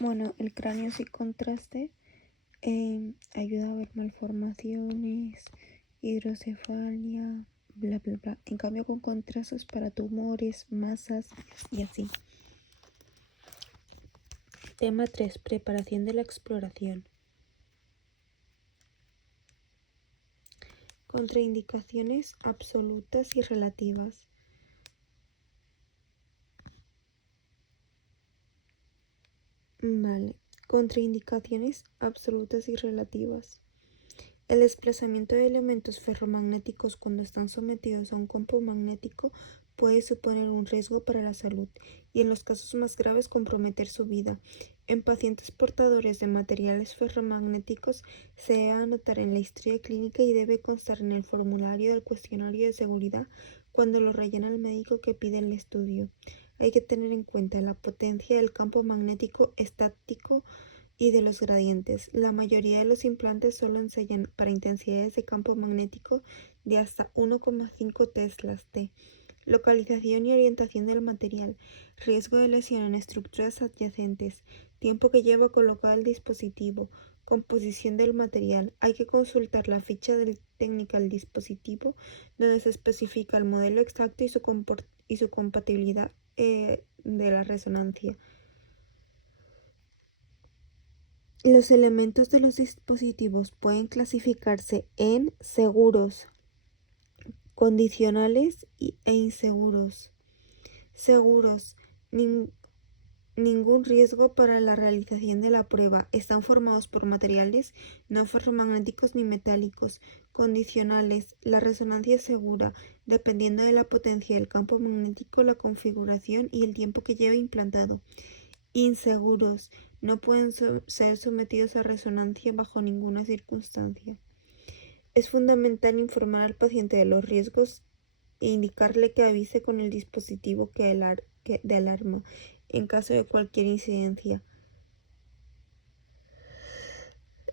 Bueno, el cráneo sin contraste ayuda a ver malformaciones, hidrocefalia, bla, bla, bla. En cambio, con contrastes para tumores, masas y así. Tema 3. Preparación de la exploración. Contraindicaciones absolutas y relativas. Vale. Contraindicaciones absolutas y relativas. El desplazamiento de elementos ferromagnéticos cuando están sometidos a un campo magnético puede suponer un riesgo para la salud y, en los casos más graves, comprometer su vida. En pacientes portadores de materiales ferromagnéticos se debe anotar en la historia clínica y debe constar en el formulario del cuestionario de seguridad cuando lo rellena el médico que pide el estudio. Hay que tener en cuenta la potencia del campo magnético estático y de los gradientes. La mayoría de los implantes solo ensayan para intensidades de campo magnético de hasta 1,5 teslas T. Localización y orientación del material, riesgo de lesión en estructuras adyacentes, tiempo que lleva colocado el dispositivo, composición del material. Hay que consultar la ficha técnica del dispositivo, donde se especifica el modelo exacto y su compatibilidad de la resonancia. Los elementos de los dispositivos pueden clasificarse en seguros, condicionales e inseguros. Seguros. Ningún riesgo para la realización de la prueba. Están formados por materiales no ferromagnéticos ni metálicos. Condicionales. La resonancia es segura, dependiendo de la potencia del campo magnético, la configuración y el tiempo que lleve implantado. Inseguros. No pueden ser sometidos a resonancia bajo ninguna circunstancia. Es fundamental informar al paciente de los riesgos e indicarle que avise con el dispositivo de alarma en caso de cualquier incidencia.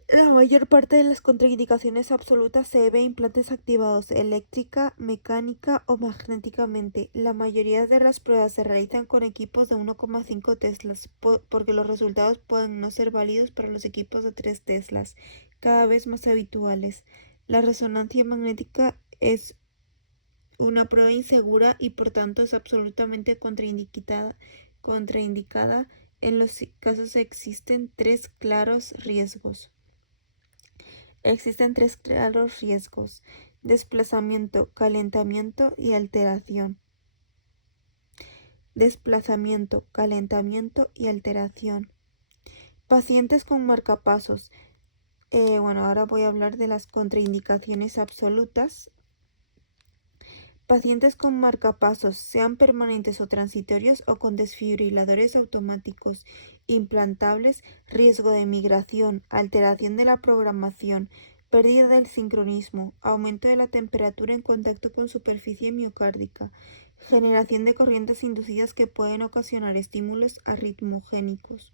La mayor parte de las contraindicaciones absolutas se debe a implantes activados eléctrica, mecánica o magnéticamente. La mayoría de las pruebas se realizan con equipos de 1,5 teslas, porque los resultados pueden no ser válidos para los equipos de 3 teslas, cada vez más habituales. La resonancia magnética es una prueba insegura y por tanto es absolutamente contraindicada. En los casos existen tres claros riesgos. Desplazamiento, calentamiento y alteración. Desplazamiento, calentamiento y alteración. Pacientes con marcapasos. Ahora voy a hablar de las contraindicaciones absolutas. Pacientes con marcapasos, sean permanentes o transitorios o con desfibriladores automáticos implantables, riesgo de migración, alteración de la programación, pérdida del sincronismo, aumento de la temperatura en contacto con superficie miocárdica, generación de corrientes inducidas que pueden ocasionar estímulos arritmogénicos.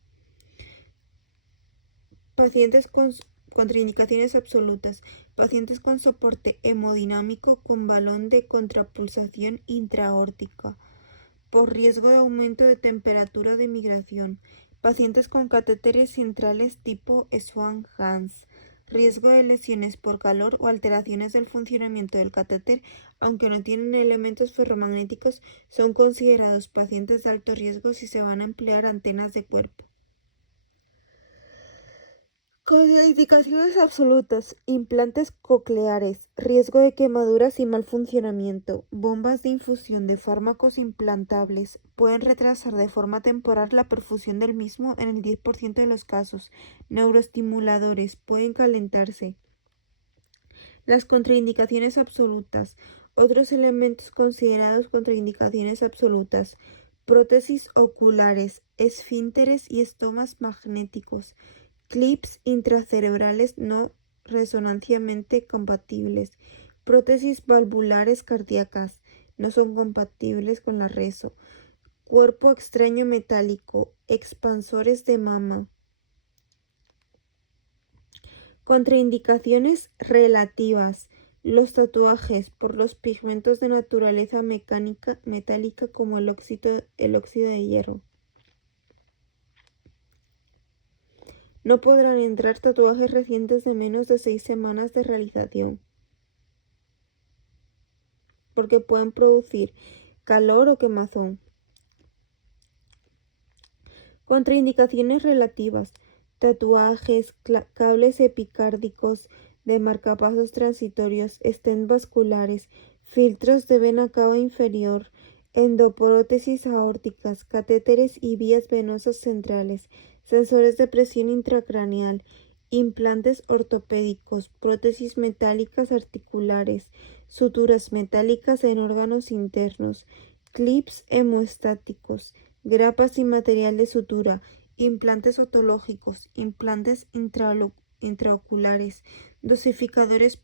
Pacientes con contraindicaciones absolutas. Pacientes con soporte hemodinámico con balón de contrapulsación intraaórtica por riesgo de aumento de temperatura de migración. Pacientes con catéteres centrales tipo Swan-Ganz. Riesgo de lesiones por calor o alteraciones del funcionamiento del catéter, aunque no tienen elementos ferromagnéticos, son considerados pacientes de alto riesgo si se van a emplear antenas de cuerpo. Contraindicaciones absolutas: implantes cocleares, riesgo de quemaduras y mal funcionamiento, bombas de infusión de fármacos implantables, pueden retrasar de forma temporal la perfusión del mismo en el 10% de los casos, neuroestimuladores, pueden calentarse. Las contraindicaciones absolutas. Otros elementos considerados contraindicaciones absolutas: prótesis oculares, esfínteres y estomas magnéticos, clips intracerebrales no resonanciamente compatibles, prótesis valvulares cardíacas, no son compatibles con la reso, cuerpo extraño metálico, expansores de mama. Contraindicaciones relativas. Los tatuajes por los pigmentos de naturaleza metálica como el óxido de hierro. No podrán entrar tatuajes recientes de menos de 6 semanas de realización, porque pueden producir calor o quemazón. Contraindicaciones relativas: tatuajes, cables epicárdicos de marcapasos transitorios, stents vasculares, filtros de vena cava inferior, endoprótesis aórticas, catéteres y vías venosas centrales, sensores de presión intracraneal, implantes ortopédicos, prótesis metálicas articulares, suturas metálicas en órganos internos, clips hemostáticos, grapas y material de sutura, implantes otológicos, implantes intraoculares, dosificadores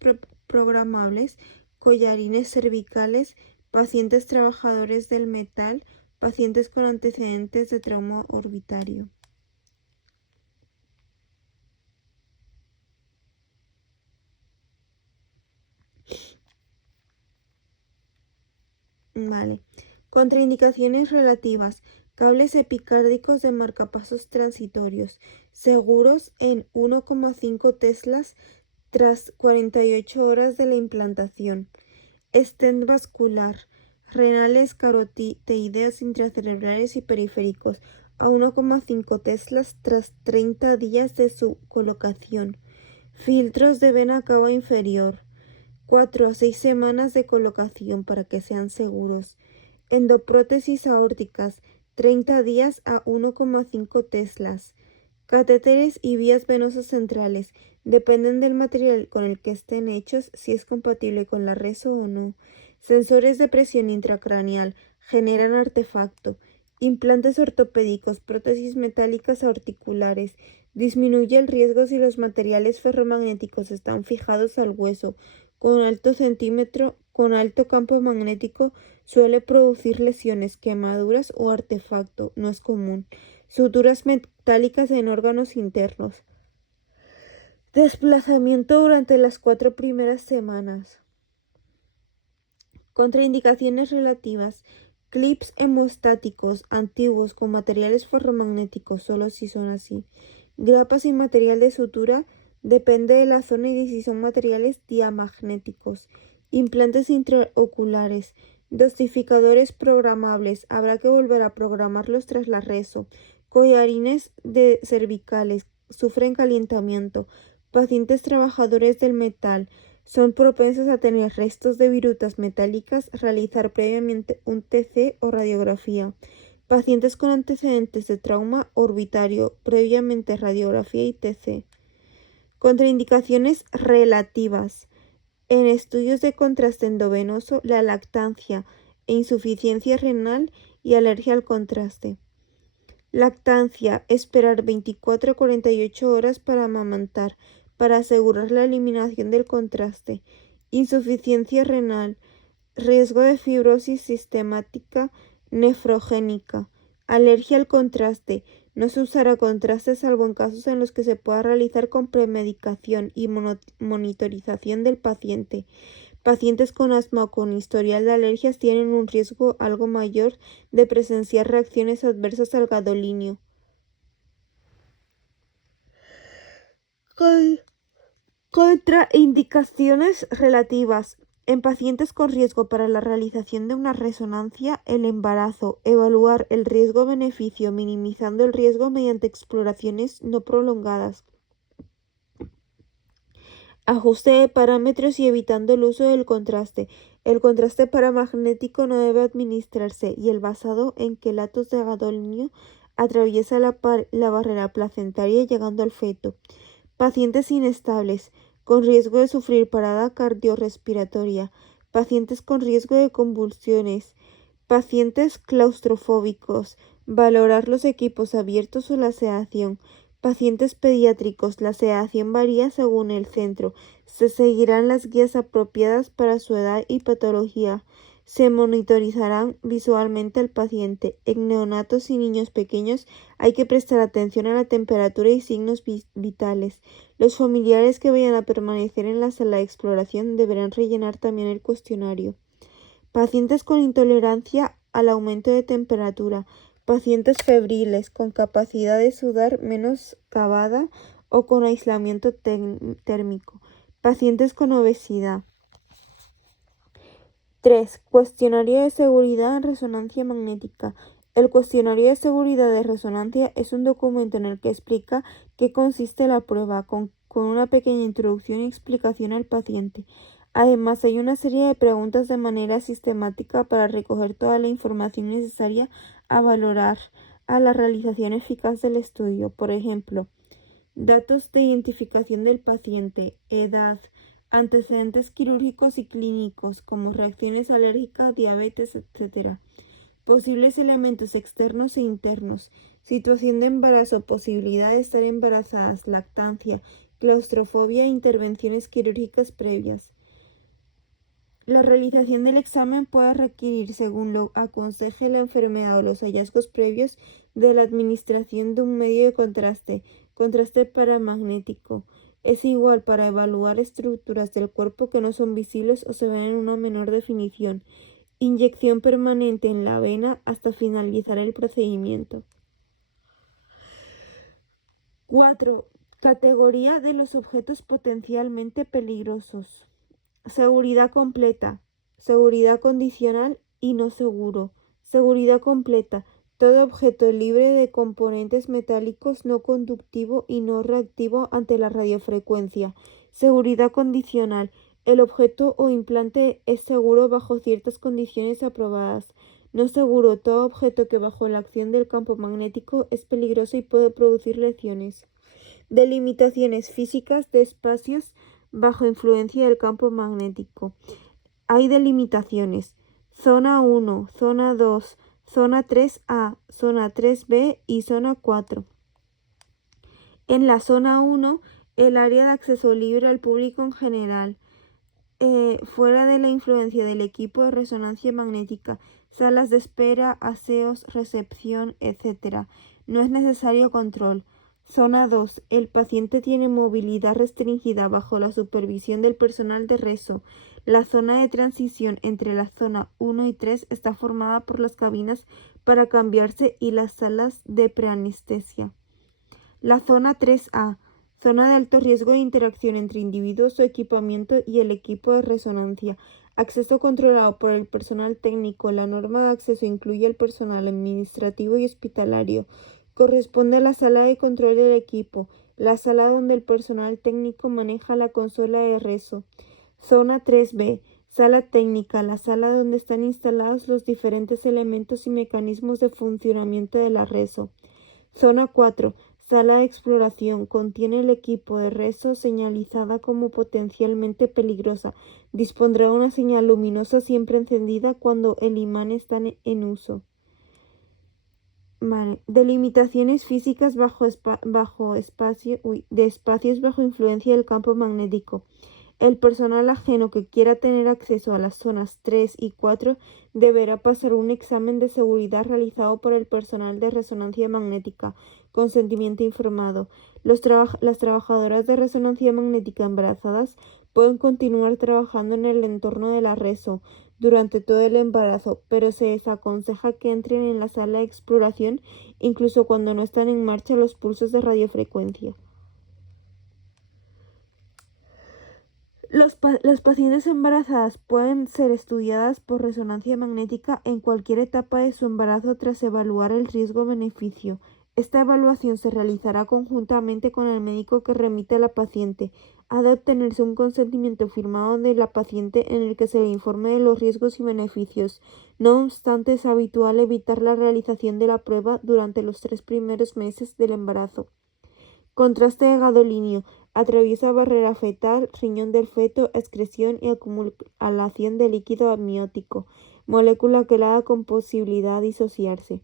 programables, collarines cervicales, pacientes trabajadores del metal, pacientes con antecedentes de trauma orbitario. Vale. Contraindicaciones relativas: cables epicárdicos de marcapasos transitorios, seguros en 1,5 teslas tras 48 horas de la implantación. Stent vascular, renales carotideas intracerebrales y periféricos a 1,5 teslas tras 30 días de su colocación. Filtros de vena cava inferior, 4 a 6 semanas de colocación para que sean seguros. Endoprótesis aórticas, 30 días a 1,5 teslas. Catéteres y vías venosas centrales dependen del material con el que estén hechos, si es compatible con la reso o no. Sensores de presión intracraneal generan artefacto. Implantes ortopédicos, prótesis metálicas auriculares. Disminuye el riesgo si los materiales ferromagnéticos están fijados al hueso. Con alto campo magnético suele producir lesiones, quemaduras o artefacto, no es común. Suturas metálicas en órganos internos. Desplazamiento durante las 4 primeras semanas. Contraindicaciones relativas: clips hemostáticos antiguos con materiales ferromagnéticos, solo si son así. Grapas y material de sutura, depende de la zona y de si son materiales diamagnéticos. Implantes intraoculares. Dosificadores programables, habrá que volver a programarlos tras la reso. Collarines cervicales, sufren calentamiento. Pacientes trabajadores del metal, son propensos a tener restos de virutas metálicas, realizar previamente un TC o radiografía. Pacientes con antecedentes de trauma orbitario, previamente radiografía y TC. Contraindicaciones relativas: en estudios de contraste endovenoso, la lactancia e insuficiencia renal y alergia al contraste. Lactancia: esperar 24 a 48 horas para amamantar, para asegurar la eliminación del contraste. Insuficiencia renal: riesgo de fibrosis sistemática nefrogénica. Alergia al contraste: no se usará contraste salvo en casos en los que se pueda realizar con premedicación y monitorización del paciente. Pacientes con asma o con historial de alergias tienen un riesgo algo mayor de presenciar reacciones adversas al gadolinio. Contraindicaciones relativas: en pacientes con riesgo para la realización de una resonancia, el embarazo, evaluar el riesgo-beneficio minimizando el riesgo mediante exploraciones no prolongadas. Ajuste de parámetros y evitando el uso del contraste. El contraste paramagnético no debe administrarse y el basado en quelatos de gadolinio atraviesa la barrera placentaria llegando al feto. Pacientes inestables, con riesgo de sufrir parada cardiorrespiratoria. Pacientes con riesgo de convulsiones. Pacientes claustrofóbicos. Valorar los equipos abiertos o la sedación. Pacientes pediátricos, la sedación varía según el centro. Se seguirán las guías apropiadas para su edad y patología. Se monitorizarán visualmente al paciente. En neonatos y niños pequeños hay que prestar atención a la temperatura y signos vitales. Los familiares que vayan a permanecer en la sala de exploración deberán rellenar también el cuestionario. Pacientes con intolerancia al aumento de temperatura. pacientes febriles con capacidad de sudar menoscabada o con aislamiento térmico, pacientes con obesidad. 3. Cuestionario de seguridad en resonancia magnética. El cuestionario de seguridad de resonancia es un documento en el que explica qué consiste la prueba, con una pequeña introducción y explicación al paciente. Además, hay una serie de preguntas de manera sistemática para recoger toda la información necesaria a valorar a la realización eficaz del estudio. Por ejemplo, datos de identificación del paciente, edad, antecedentes quirúrgicos y clínicos como reacciones alérgicas, diabetes, etc. Posibles elementos externos e internos, situación de embarazo, posibilidad de estar embarazadas, lactancia, claustrofobia e intervenciones quirúrgicas previas. La realización del examen puede requerir, según lo aconseje la enfermedad o los hallazgos previos, de la administración de un medio de contraste paramagnético. Es igual para evaluar estructuras del cuerpo que no son visibles o se ven en una menor definición. Inyección permanente en la vena hasta finalizar el procedimiento. 4. Categoría de los objetos potencialmente peligrosos. Seguridad completa, seguridad condicional y no seguro. Seguridad completa. Todo objeto libre de componentes metálicos, no conductivo y no reactivo ante la radiofrecuencia. Seguridad condicional. El objeto o implante es seguro bajo ciertas condiciones aprobadas. No seguro. Todo objeto que bajo la acción del campo magnético es peligroso y puede producir lesiones. Delimitaciones físicas de espacios bajo influencia del campo magnético. Hay delimitaciones: zona 1, zona 2, zona 3A, zona 3B y zona 4. En la zona 1, el área de acceso libre al público en general, fuera de la influencia del equipo de resonancia magnética, salas de espera, aseos, recepción, etc. No es necesario control. Zona 2. El paciente tiene movilidad restringida bajo la supervisión del personal de reso. La zona de transición entre la zona 1 y 3 está formada por las cabinas para cambiarse y las salas de preanestesia. La zona 3A. Zona de alto riesgo de interacción entre individuos o equipamiento y el equipo de resonancia. Acceso controlado por el personal técnico. La norma de acceso incluye el personal administrativo y hospitalario. Corresponde a la sala de control del equipo, la sala donde el personal técnico maneja la consola de reso. Zona 3B. Sala técnica, la sala donde están instalados los diferentes elementos y mecanismos de funcionamiento de la reso. Zona 4. Sala de exploración. Contiene el equipo de reso señalizada como potencialmente peligrosa. Dispondrá de una señal luminosa siempre encendida cuando el imán está en uso. Delimitaciones físicas de espacios bajo influencia del campo magnético. El personal ajeno que quiera tener acceso a las zonas 3 y 4 deberá pasar un examen de seguridad realizado por el personal de resonancia magnética. Consentimiento informado. Las trabajadoras de resonancia magnética embarazadas pueden continuar trabajando en el entorno de la reso durante todo el embarazo, pero se desaconseja que entren en la sala de exploración incluso cuando no están en marcha los pulsos de radiofrecuencia. Las pacientes embarazadas pueden ser estudiadas por resonancia magnética en cualquier etapa de su embarazo tras evaluar el riesgo-beneficio. Esta evaluación se realizará conjuntamente con el médico que remite a la paciente. Ha de obtenerse un consentimiento firmado de la paciente en el que se le informe de los riesgos y beneficios. No obstante, es habitual evitar la realización de la prueba durante los 3 primeros meses del embarazo. Contraste de gadolinio. Atraviesa barrera fetal, riñón del feto, excreción y acumulación de líquido amniótico, molécula quelada con posibilidad de disociarse.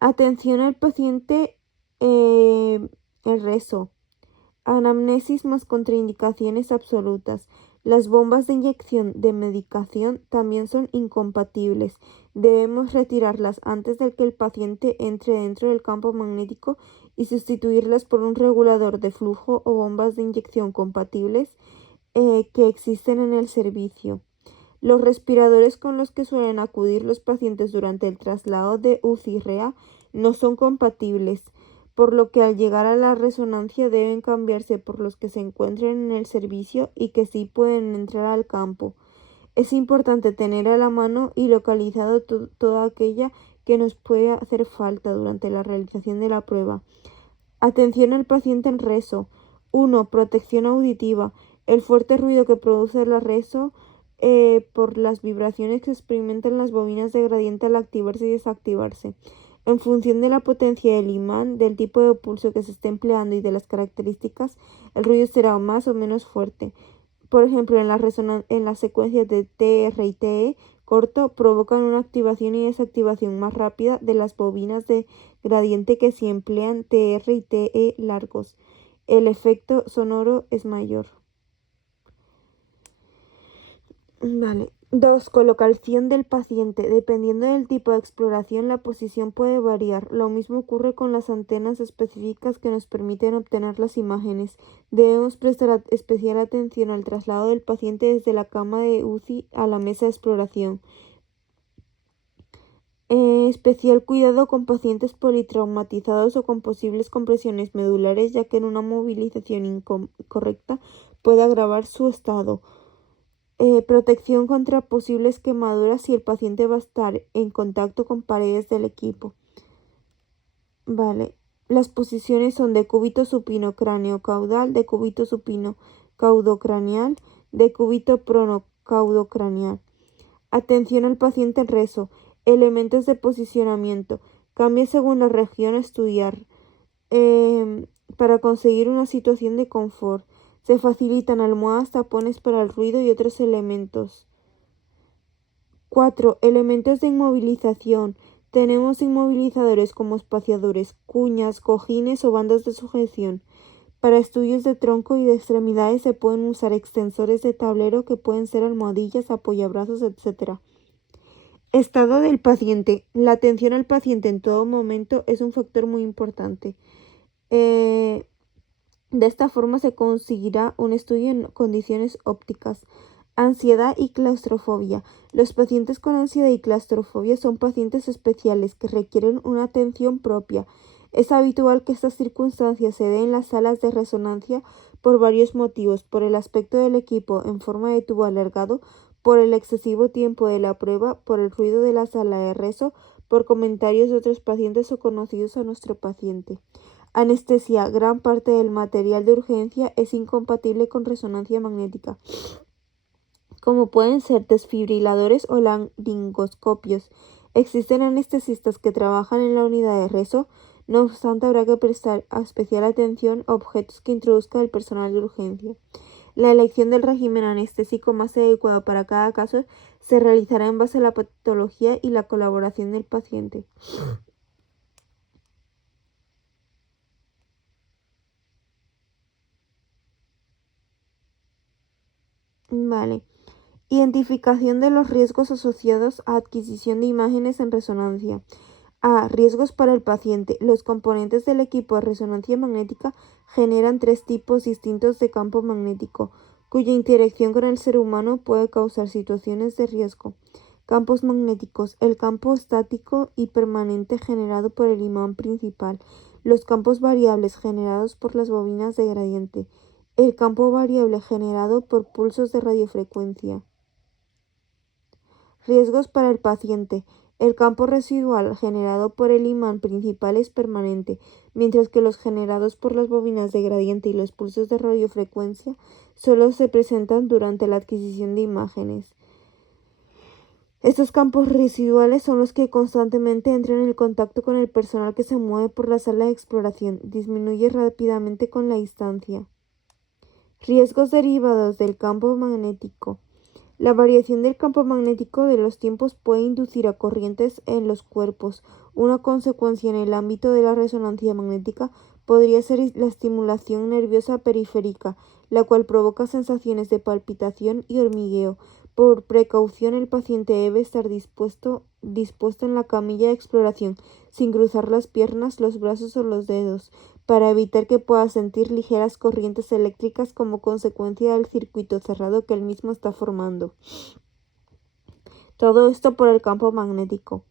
Atención al paciente, el reso. Anamnesis más contraindicaciones absolutas. Las bombas de inyección de medicación también son incompatibles. Debemos retirarlas antes de que el paciente entre dentro del campo magnético y sustituirlas por un regulador de flujo o bombas de inyección compatibles que existen en el servicio. Los respiradores con los que suelen acudir los pacientes durante el traslado de UCI-REA no son compatibles, por lo que al llegar a la resonancia deben cambiarse por los que se encuentren en el servicio y que sí pueden entrar al campo. Es importante tener a la mano y localizado toda aquella que nos puede hacer falta durante la realización de la prueba. Atención al paciente en reso. 1. Protección auditiva. El fuerte ruido que produce la reso por las vibraciones que experimentan las bobinas de gradiente al activarse y desactivarse. En función de la potencia del imán, del tipo de pulso que se esté empleando y de las características, el ruido será más o menos fuerte. Por ejemplo, en las secuencias de TR y TE corto provocan una activación y desactivación más rápida de las bobinas de gradiente que si emplean TR y TE largos. El efecto sonoro es mayor. Vale. 2. Colocación del paciente. Dependiendo del tipo de exploración, la posición puede variar. Lo mismo ocurre con las antenas específicas que nos permiten obtener las imágenes. Debemos prestar especial atención al traslado del paciente desde la cama de UCI a la mesa de exploración. Especial cuidado con pacientes politraumatizados o con posibles compresiones medulares, ya que en una movilización incorrecta puede agravar su estado. Protección contra posibles quemaduras si el paciente va a estar en contacto con paredes del equipo. Vale. Las posiciones son de cúbito supino cráneo-caudal, de cúbito supino caudocraneal, de cúbito pronocaudocraneal. Atención al paciente en reso. Elementos de posicionamiento. Cambia según la región a estudiar para conseguir una situación de confort. Se facilitan almohadas, tapones para el ruido y otros elementos. 4. Elementos de inmovilización. Tenemos inmovilizadores como espaciadores, cuñas, cojines o bandas de sujeción. Para estudios de tronco y de extremidades se pueden usar extensores de tablero que pueden ser almohadillas, apoyabrazos, etc. Estado del paciente. La atención al paciente en todo momento es un factor muy importante. De esta forma se conseguirá un estudio en condiciones ópticas. Ansiedad y claustrofobia. Los pacientes con ansiedad y claustrofobia son pacientes especiales que requieren una atención propia. Es habitual que estas circunstancias se den en las salas de resonancia por varios motivos: por el aspecto del equipo en forma de tubo alargado, por el excesivo tiempo de la prueba, por el ruido de la sala de rezo, por comentarios de otros pacientes o conocidos a nuestro paciente. Anestesia. Gran parte del material de urgencia es incompatible con resonancia magnética, como pueden ser desfibriladores o laringoscopios. Existen anestesistas que trabajan en la unidad de rezo, no obstante habrá que prestar especial atención a objetos que introduzca el personal de urgencia. La elección del régimen anestésico más adecuado para cada caso se realizará en base a la patología y la colaboración del paciente. Vale. Identificación de los riesgos asociados a adquisición de imágenes en resonancia. A. Riesgos para el paciente. Los componentes del equipo de resonancia magnética generan 3 tipos distintos de campo magnético, cuya interacción con el ser humano puede causar situaciones de riesgo. Campos magnéticos. El campo estático y permanente generado por el imán principal. Los campos variables generados por las bobinas de gradiente. El campo variable generado por pulsos de radiofrecuencia. Riesgos para el paciente. El campo residual generado por el imán principal es permanente, mientras que los generados por las bobinas de gradiente y los pulsos de radiofrecuencia solo se presentan durante la adquisición de imágenes. Estos campos residuales son los que constantemente entran en contacto con el personal que se mueve por la sala de exploración. Disminuye rápidamente con la distancia. Riesgos derivados del campo magnético. La variación del campo magnético de los tiempos puede inducir a corrientes en los cuerpos. Una consecuencia en el ámbito de la resonancia magnética podría ser la estimulación nerviosa periférica, la cual provoca sensaciones de palpitación y hormigueo. Por precaución, el paciente debe estar dispuesto en la camilla de exploración, sin cruzar las piernas, los brazos o los dedos, para evitar que pueda sentir ligeras corrientes eléctricas como consecuencia del circuito cerrado que él mismo está formando. Todo esto por el campo magnético.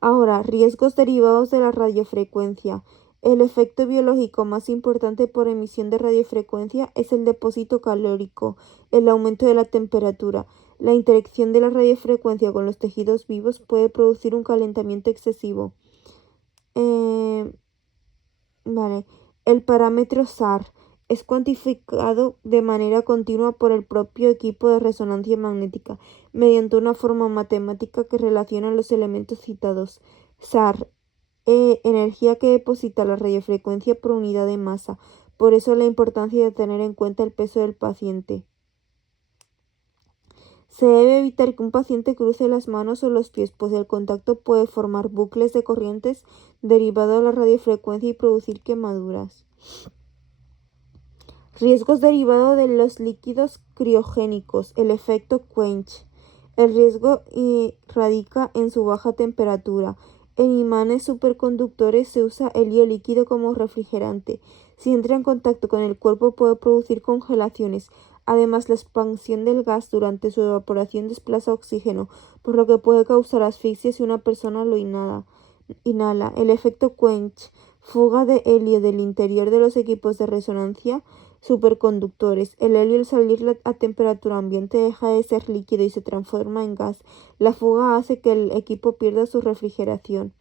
Ahora, riesgos derivados de la radiofrecuencia. El efecto biológico más importante por emisión de radiofrecuencia es el depósito calórico, el aumento de la temperatura. La interacción de la radiofrecuencia con los tejidos vivos puede producir un calentamiento excesivo. El parámetro SAR es cuantificado de manera continua por el propio equipo de resonancia magnética mediante una forma matemática que relaciona los elementos citados. SAR, energía que deposita la radiofrecuencia por unidad de masa. Por eso la importancia de tener en cuenta el peso del paciente. Se debe evitar que un paciente cruce las manos o los pies, pues el contacto puede formar bucles de corrientes derivado de la radiofrecuencia y producir quemaduras. Riesgos derivados de los líquidos criogénicos. El efecto quench. El riesgo radica en su baja temperatura. En imanes superconductores se usa helio líquido como refrigerante. Si entra en contacto con el cuerpo puede producir congelaciones. Además, la expansión del gas durante su evaporación desplaza oxígeno, por lo que puede causar asfixia si una persona lo inhala. El efecto quench. Fuga de helio del interior de los equipos de resonancia superconductores. El helio, al salir a temperatura ambiente, deja de ser líquido y se transforma en gas. La fuga hace que el equipo pierda su refrigeración.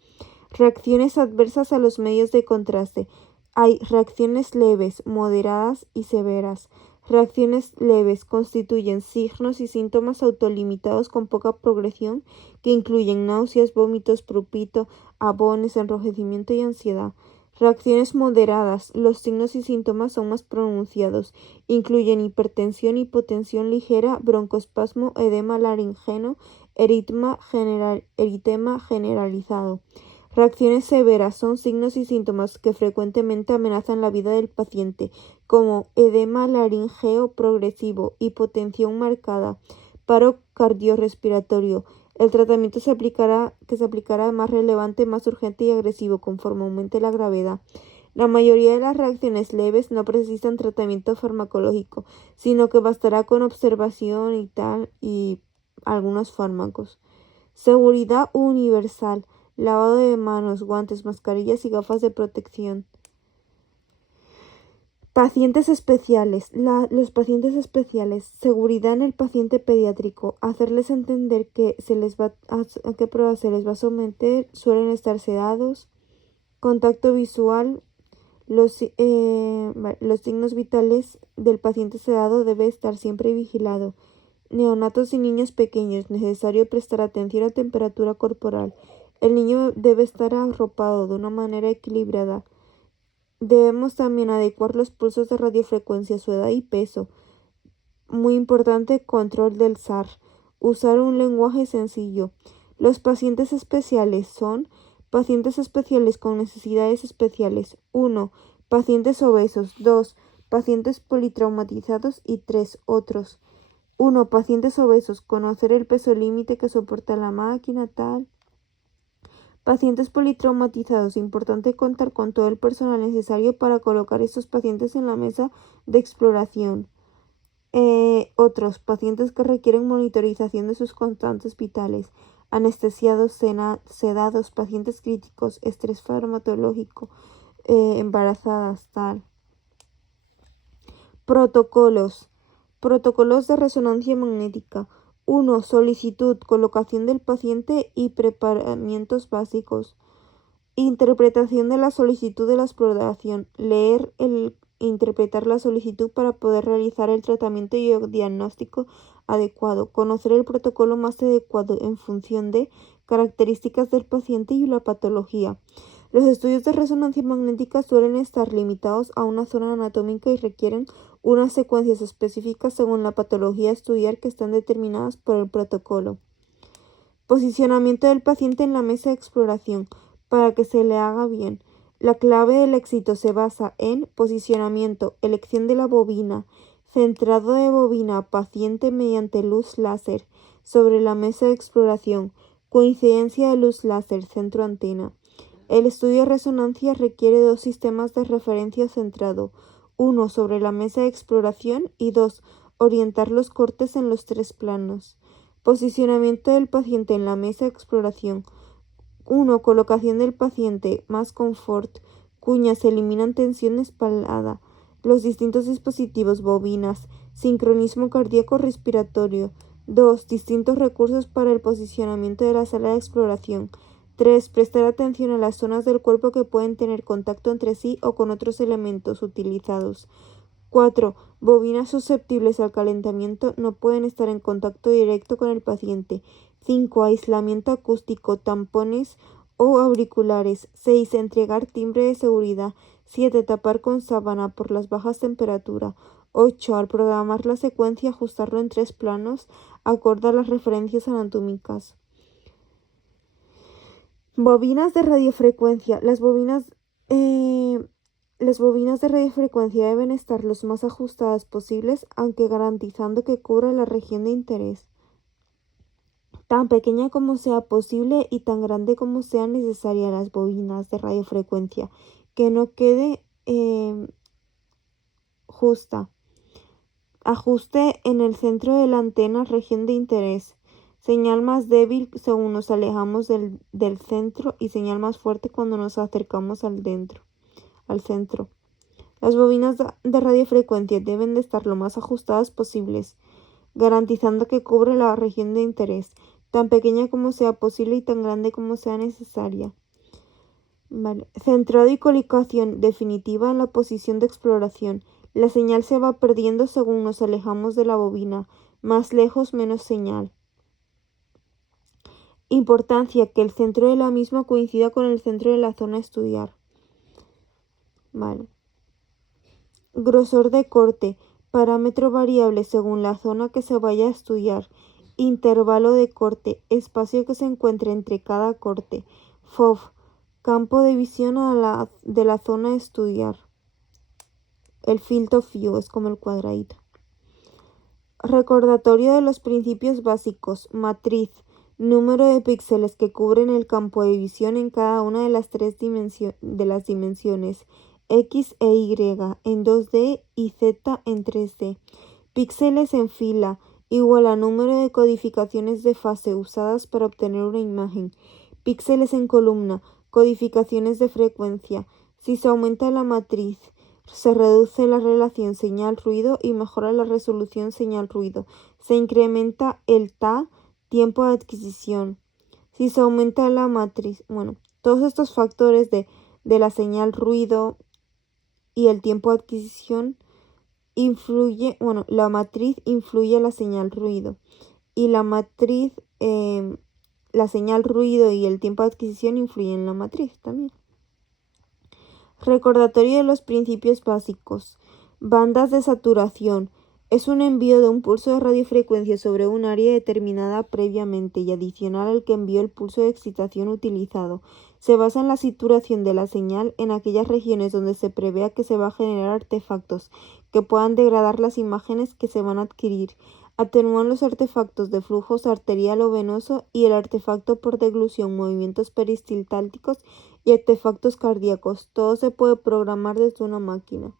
Reacciones adversas a los medios de contraste. Hay reacciones leves, moderadas y severas. Reacciones leves constituyen signos y síntomas autolimitados con poca progresión que incluyen náuseas, vómitos, prurito, abones, enrojecimiento y ansiedad. Reacciones moderadas. Los signos y síntomas son más pronunciados. Incluyen hipertensión, hipotensión ligera, broncoespasmo, edema laringeno, eritema generalizado. Reacciones severas son signos y síntomas que frecuentemente amenazan la vida del paciente, como edema laríngeo progresivo, hipotensión marcada, paro cardiorrespiratorio. El tratamiento que se aplicará es más relevante, más urgente y agresivo conforme aumente la gravedad. La mayoría de las reacciones leves no precisan tratamiento farmacológico, sino que bastará con observación y algunos fármacos. Seguridad universal. Lavado de manos, guantes, mascarillas y gafas de protección. Pacientes especiales. Los pacientes especiales. Seguridad en el paciente pediátrico. Hacerles entender a qué pruebas se les va a someter. Suelen estar sedados. Contacto visual. Los signos vitales del paciente sedado debe estar siempre vigilado. Neonatos y niños pequeños. Necesario prestar atención a temperatura corporal. El niño debe estar arropado de una manera equilibrada. Debemos también adecuar los pulsos de radiofrecuencia a su edad y peso. Muy importante, control del SAR. Usar un lenguaje sencillo. Los pacientes especiales son pacientes especiales con necesidades especiales. 1. Pacientes obesos. 2. Pacientes politraumatizados. Y 3. Otros. 1. Pacientes obesos. Conocer el peso límite que soporta la máquina, tal. Pacientes politraumatizados. Importante contar con todo el personal necesario para colocar estos pacientes en la mesa de exploración. Otros. Pacientes que requieren monitorización de sus constantes vitales. Anestesiados, sedados, pacientes críticos, estrés farmacológico, embarazadas, tal. Protocolos. Protocolos de resonancia magnética. 1. Solicitud, colocación del paciente y preparamientos básicos. Interpretación de la solicitud de la exploración. Leer e interpretar la solicitud para poder realizar el tratamiento y el diagnóstico adecuado. Conocer el protocolo más adecuado en función de características del paciente y la patología. Los estudios de resonancia magnética suelen estar limitados a una zona anatómica y requieren unas secuencias específicas según la patología a estudiar que están determinadas por el protocolo. Posicionamiento del paciente en la mesa de exploración para que se le haga bien. La clave del éxito se basa en posicionamiento, elección de la bobina, centrado de bobina paciente mediante luz láser sobre la mesa de exploración, coincidencia de luz láser, centro antena. El estudio de resonancia requiere 2 sistemas de referencia centrado, 1 sobre la mesa de exploración y 2 orientar los cortes en los 3 planos. Posicionamiento del paciente en la mesa de exploración. 1. Colocación del paciente, más confort. Cuñas, se eliminan tensión de espalda. Los distintos dispositivos, bobinas. Sincronismo cardíaco respiratorio. 2. Distintos recursos para el posicionamiento de la sala de exploración. 3. Prestar atención a las zonas del cuerpo que pueden tener contacto entre sí o con otros elementos utilizados. 4. Bobinas susceptibles al calentamiento no pueden estar en contacto directo con el paciente. 5. Aislamiento acústico, tampones o auriculares. 6. Entregar timbre de seguridad. 7. Tapar con sábana por las bajas temperaturas. 8. Al programar la secuencia, ajustarlo en 3 planos, acorde a las referencias anatómicas. Bobinas de radiofrecuencia. Las bobinas de radiofrecuencia deben estar lo más ajustadas posibles, aunque garantizando que cubra la región de interés, tan pequeña como sea posible y tan grande como sea necesaria. Las bobinas de radiofrecuencia, que no quede justa. Ajuste en el centro de la antena, región de interés. Señal más débil según nos alejamos del centro y señal más fuerte cuando nos acercamos al centro. Las bobinas de radiofrecuencia deben de estar lo más ajustadas posibles, garantizando que cubre la región de interés, tan pequeña como sea posible y tan grande como sea necesaria. Vale. Centrado y colocación definitiva en la posición de exploración. La señal se va perdiendo según nos alejamos de la bobina. Más lejos, menos señal. Importancia: que el centro de la misma coincida con el centro de la zona a estudiar. Vale. Grosor de corte. Parámetro variable según la zona que se vaya a estudiar. Intervalo de corte. Espacio que se encuentre entre cada corte. FOV. Campo de visión de la zona a estudiar. El field of view es como el cuadradito. Recordatorio de los principios básicos. Matriz. Número de píxeles que cubren el campo de visión en cada una de las dimensiones X e Y en 2D y Z en 3D. Píxeles en fila igual a número de codificaciones de fase usadas para obtener una imagen. Píxeles en columna, codificaciones de frecuencia. Si se aumenta la matriz, se reduce la relación señal-ruido y mejora la resolución señal-ruido. Se incrementa el TA, tiempo de adquisición. Si se aumenta la matriz, todos estos factores de la señal-ruido y el tiempo de adquisición la matriz influye en la señal-ruido y la matriz, la señal-ruido y el tiempo de adquisición influyen en la matriz también. Recordatorio de los principios básicos. Bandas de saturación. Es un envío de un pulso de radiofrecuencia sobre un área determinada previamente y adicional al que envió el pulso de excitación utilizado. Se basa en la saturación de la señal en aquellas regiones donde se prevea que se va a generar artefactos que puedan degradar las imágenes que se van a adquirir. Atenúan los artefactos de flujos arterial o venoso y el artefacto por deglución, movimientos peristálticos y artefactos cardíacos. Todo se puede programar desde una máquina.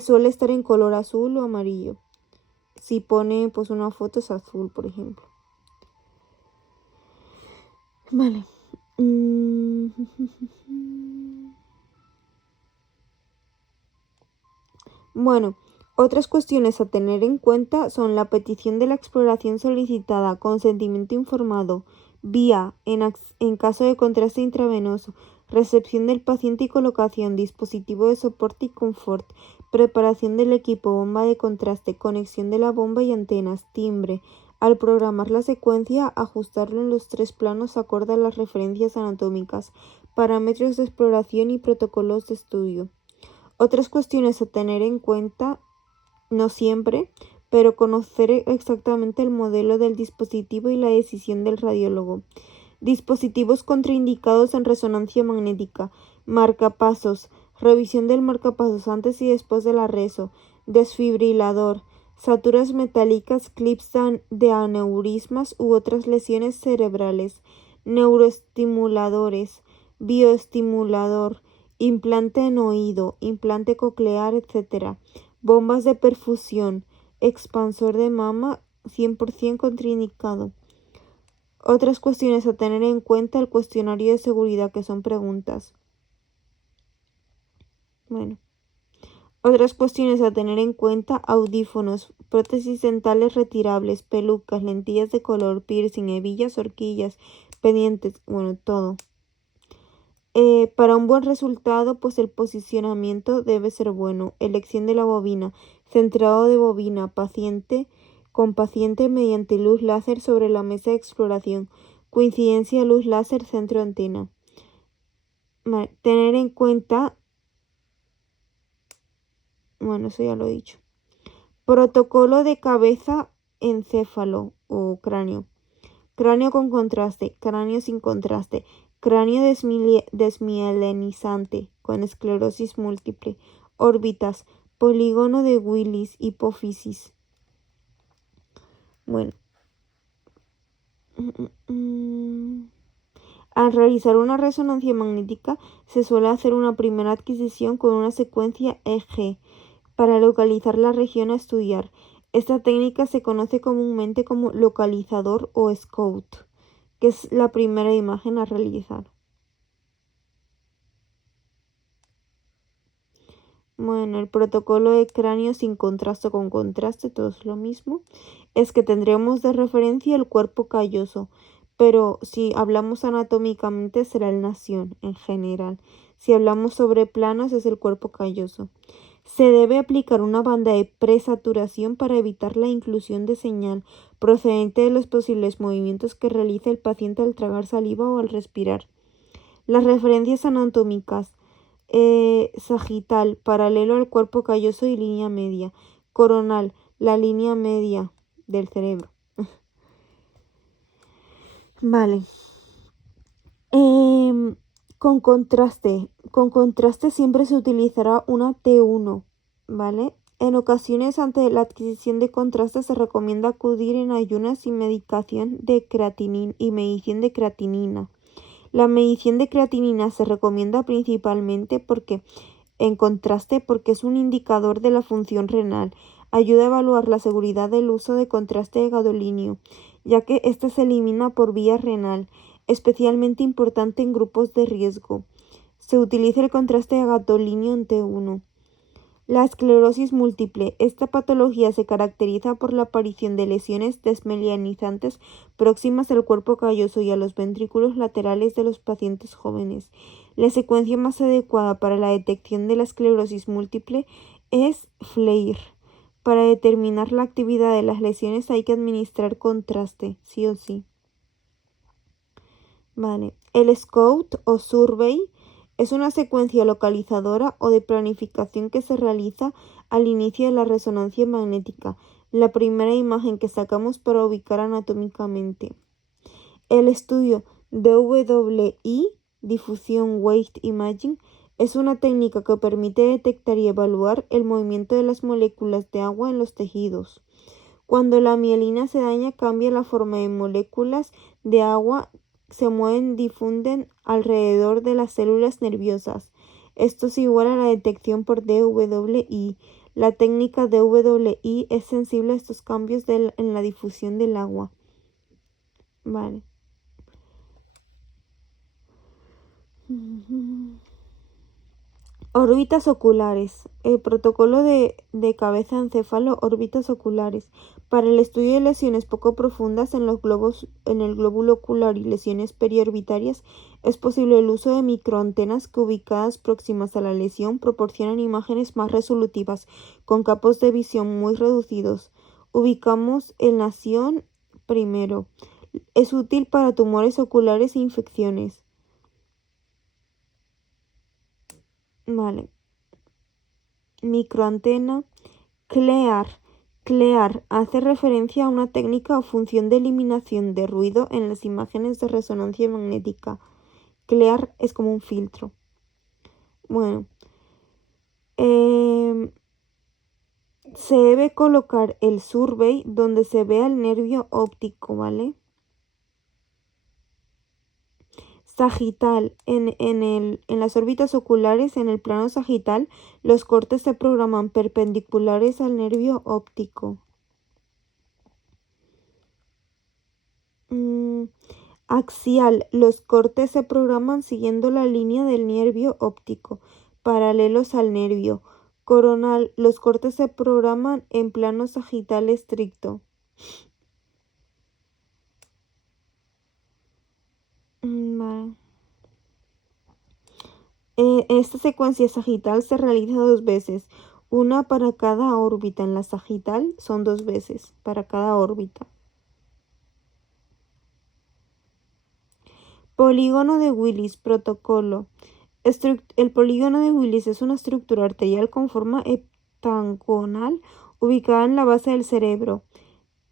Suele estar en color azul o amarillo. Si pone una foto es azul, por ejemplo. Vale. Bueno, otras cuestiones a tener en cuenta son la petición de la exploración solicitada, consentimiento informado, vía, en caso de contraste intravenoso, recepción del paciente y colocación, dispositivo de soporte y confort, preparación del equipo, bomba de contraste, conexión de la bomba y antenas, timbre. Al programar la secuencia, ajustarlo en los 3 planos acorde a las referencias anatómicas, parámetros de exploración y protocolos de estudio. Otras cuestiones a tener en cuenta, no siempre, pero conocer exactamente el modelo del dispositivo y la decisión del radiólogo. Dispositivos contraindicados en resonancia magnética. Marcapasos. Revisión del marcapasos antes y después de la reso. Desfibrilador. Saturas metálicas, clips de aneurismas u otras lesiones cerebrales. Neuroestimuladores. Bioestimulador. Implante en oído, implante coclear, etc. Bombas de perfusión, expansor de mama 100% contraindicado. Otras cuestiones a tener en cuenta: el cuestionario de seguridad, que son preguntas. Bueno. Otras cuestiones a tener en cuenta: audífonos, prótesis dentales retirables, pelucas, lentillas de color, piercing, hebillas, horquillas, pendientes, bueno, todo. Para un buen resultado, pues el posicionamiento debe ser bueno. Elección de la bobina, centrado de bobina, con paciente mediante luz láser sobre la mesa de exploración, coincidencia luz láser centro antena. Vale, tener en cuenta, bueno, eso ya lo he dicho. Protocolo de cabeza encéfalo o cráneo. Cráneo con contraste, cráneo sin contraste, cráneo desmielinizante con esclerosis múltiple, órbitas, polígono de Willis, hipófisis. Bueno. Al realizar una resonancia magnética se suele hacer una primera adquisición con una secuencia EG para localizar la región a estudiar. Esta técnica se conoce comúnmente como localizador o scout, que es la primera imagen a realizar. Bueno, el protocolo de cráneo sin contraste o con contraste, todo es lo mismo. Es que tendremos de referencia el cuerpo calloso, pero si hablamos anatómicamente será el nación en general. Si hablamos sobre planos es el cuerpo calloso. Se debe aplicar una banda de presaturación para evitar la inclusión de señal procedente de los posibles movimientos que realiza el paciente al tragar saliva o al respirar. Las referencias anatómicas: sagital, paralelo al cuerpo calloso y línea media. Coronal, la línea media del cerebro. Vale. Con contraste siempre se utilizará una T1, ¿vale? En ocasiones, ante la adquisición de contraste, se recomienda acudir en ayunas y medicación de creatinina y medición de creatinina. La medición de creatinina se recomienda principalmente porque es un indicador de la función renal. Ayuda a evaluar la seguridad del uso de contraste de gadolinio, ya que este se elimina por vía renal, especialmente importante en grupos de riesgo. Se utiliza el contraste de gadolinio en T1. La esclerosis múltiple. Esta patología se caracteriza por la aparición de lesiones desmielinizantes próximas al cuerpo calloso y a los ventrículos laterales de los pacientes jóvenes. La secuencia más adecuada para la detección de la esclerosis múltiple es FLAIR. Para determinar la actividad de las lesiones hay que administrar contraste, sí o sí. Vale. El SCOUT o Survey es una secuencia localizadora o de planificación que se realiza al inicio de la resonancia magnética, la primera imagen que sacamos para ubicar anatómicamente. El estudio DWI, Diffusion Wave Imaging, es una técnica que permite detectar y evaluar el movimiento de las moléculas de agua en los tejidos. Cuando la mielina se daña, cambia la forma de moléculas de agua se mueven, difunden alrededor de las células nerviosas. Esto es igual a la detección por DWI. La técnica DWI es sensible a estos cambios en la difusión del agua. Vale. Órbitas oculares. El protocolo de cabeza encéfalo, órbitas oculares. Para el estudio de lesiones poco profundas en el glóbulo ocular y lesiones periorbitarias, es posible el uso de microantenas que, ubicadas próximas a la lesión, proporcionan imágenes más resolutivas, con campos de visión muy reducidos. Ubicamos el nación primero. Es útil para tumores oculares e infecciones. Vale. Microantena. CLEAR. CLEAR hace referencia a una técnica o función de eliminación de ruido en las imágenes de resonancia magnética. CLEAR es como un filtro. Bueno. Se debe colocar el survey donde se vea el nervio óptico, ¿vale? Sagital. En las órbitas oculares, en el plano sagital, los cortes se programan perpendiculares al nervio óptico. Axial. Los cortes se programan siguiendo la línea del nervio óptico, paralelos al nervio. Coronal. Los cortes se programan en plano sagital estricto. Vale. Esta secuencia sagital se realiza 2 veces, una para cada órbita. En la sagital son 2 veces para cada órbita. Polígono de Willis, protocolo. El polígono de Willis es una estructura arterial con forma heptagonal ubicada en la base del cerebro.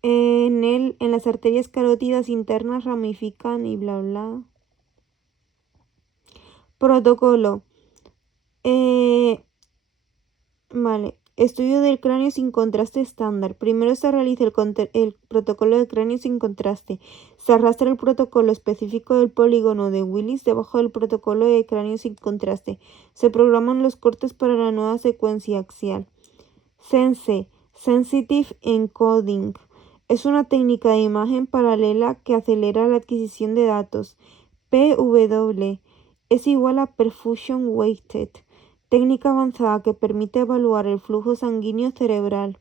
En las arterias carótidas internas ramifican y bla bla. Protocolo. Vale. Estudio del cráneo sin contraste estándar. Primero se realiza el protocolo de cráneo sin contraste. Se arrastra el protocolo específico del polígono de Willis debajo del protocolo de cráneo sin contraste. Se programan los cortes para la nueva secuencia axial. Sense, Sensitive Encoding. Es una técnica de imagen paralela que acelera la adquisición de datos. PW es igual a Perfusion Weighted. Técnica avanzada que permite evaluar el flujo sanguíneo cerebral.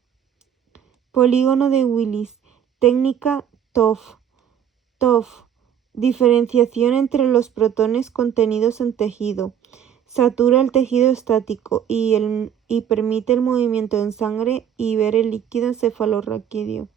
Polígono de Willis. Técnica TOF. TOF. Diferenciación entre los protones contenidos en tejido. Satura el tejido estático y permite el movimiento en sangre y ver el líquido encefalorraquídeo.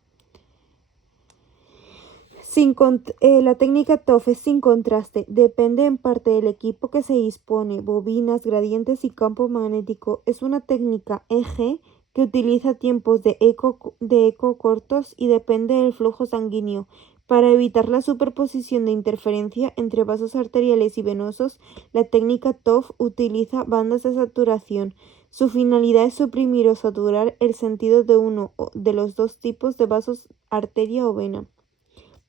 La técnica TOF es sin contraste. Depende en parte del equipo que se dispone, bobinas, gradientes y campo magnético. Es una técnica EG que utiliza tiempos de eco cortos y depende del flujo sanguíneo. Para evitar la superposición de interferencia entre vasos arteriales y venosos, la técnica TOF utiliza bandas de saturación. Su finalidad es suprimir o saturar el sentido de uno de los 2 tipos de vasos, arteria o vena.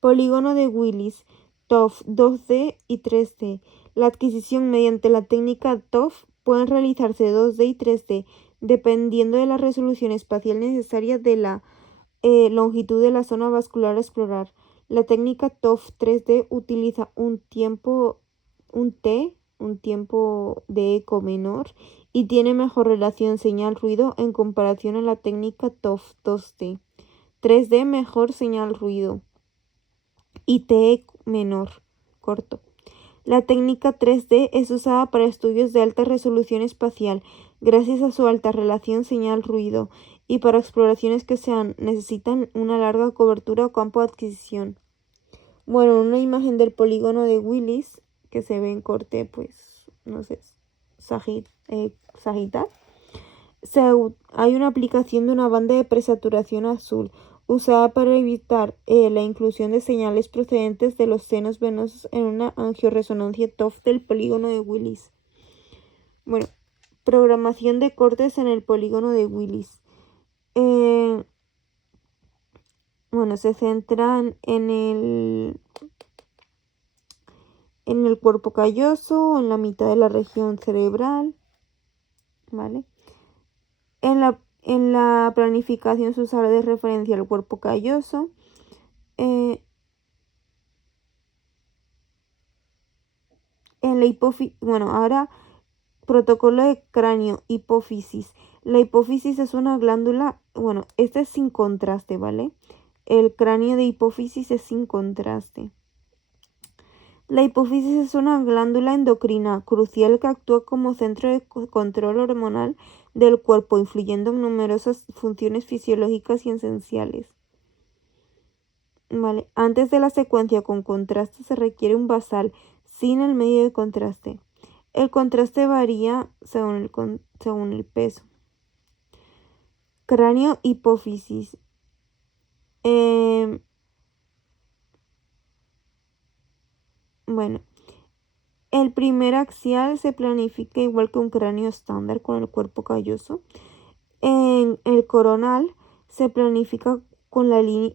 Polígono de Willis, TOF 2D y 3D. La adquisición mediante la técnica TOF puede realizarse 2D y 3D, dependiendo de la resolución espacial necesaria de la longitud de la zona vascular a explorar. La técnica TOF 3D utiliza un tiempo de eco menor y tiene mejor relación señal-ruido en comparación a la técnica TOF 2D. 3D mejor señal-ruido y TE menor, corto. La técnica 3D es usada para estudios de alta resolución espacial, gracias a su alta relación señal-ruido, y para exploraciones que necesitan una larga cobertura o campo de adquisición. Bueno, una imagen del polígono de Willis, que se ve en corte, pues, no sé, sagital. Hay una aplicación de una banda de presaturación azul, usada para evitar la inclusión de señales procedentes de los senos venosos en una angioresonancia TOF del polígono de Willis. Bueno, programación de cortes en el polígono de Willis. Se centran en el cuerpo calloso, en la mitad de la región cerebral, ¿vale? En la planificación se usa de referencia al cuerpo calloso. En la hipófisis, ahora protocolo de cráneo, hipófisis. La hipófisis es una glándula, este es sin contraste, ¿vale? El cráneo de hipófisis es sin contraste. La hipófisis es una glándula endocrina crucial que actúa como centro de control hormonal del cuerpo, influyendo en numerosas funciones fisiológicas y esenciales. Vale. Antes de la secuencia con contraste se requiere un basal sin el medio de contraste. El contraste varía según el peso. Cráneo, hipófisis. El primer axial se planifica igual que un cráneo estándar con el cuerpo calloso. En el coronal se planifica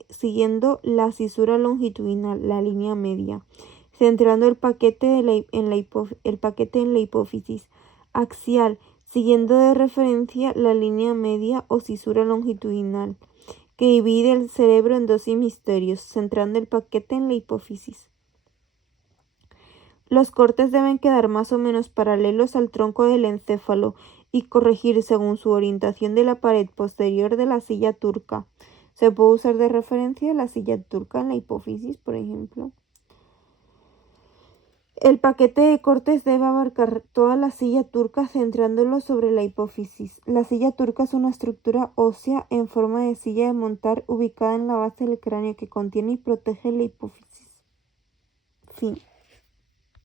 siguiendo la cisura longitudinal, la línea media, centrando el paquete en la hipófisis. Axial, siguiendo de referencia la línea media o cisura longitudinal, que divide el cerebro en dos hemisferios, centrando el paquete en la hipófisis. Los cortes deben quedar más o menos paralelos al tronco del encéfalo y corregir según su orientación de la pared posterior de la silla turca. Se puede usar de referencia la silla turca en la hipófisis, por ejemplo. El paquete de cortes debe abarcar toda la silla turca centrándolo sobre la hipófisis. La silla turca es una estructura ósea en forma de silla de montar ubicada en la base del cráneo que contiene y protege la hipófisis. Fin.